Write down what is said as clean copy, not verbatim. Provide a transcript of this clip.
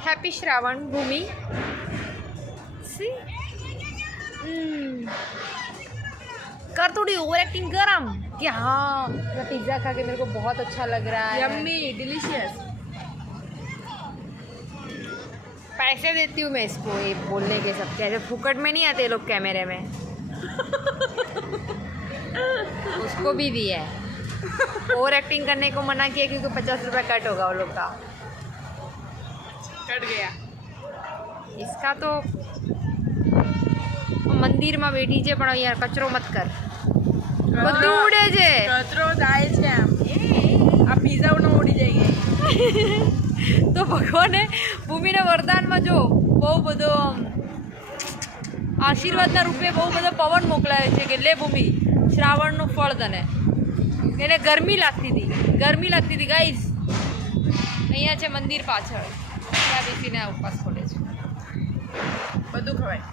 Happy Shravan भूमि। सी कर थोड़ी over acting कर हम कि हाँ मैं पिज़्ज़ा खा के मेरे को बहुत अच्छा लग रहा है, यम्मी डिलीशियस। पैसे देती हूँ मैं इसको ये बोलने के सबके, ऐसे फुकट में नहीं आते लोग कैमरे में। उसको भी दिया है, ओवर एक्टिंग करने को मना किया क्योंकि 50 रुपये कट होगा वो लोग का। कट गया इसका तो मंदिर में बैठी છે પણ યાર કચરો મત કર, બધું ઉડે છે। કચરો જાય છે આમ આ પીઝા નો ઉડી જાય। તો ભગવાને ભૂમિના વરદાનમાં જો બહુ બધો આશીર્વાદના રૂપે બહુ બધો પવન મોકલાયો છે કે લે ભૂમિ શ્રાવણનું ફળ તને। એને ગરમી લાગતી હતી ગાઈઝ, અહીંયા છે મંદિર પાછળ, ત્યાં બેસીને ઉપવાસ ખોલે છે। બધું ખવાય।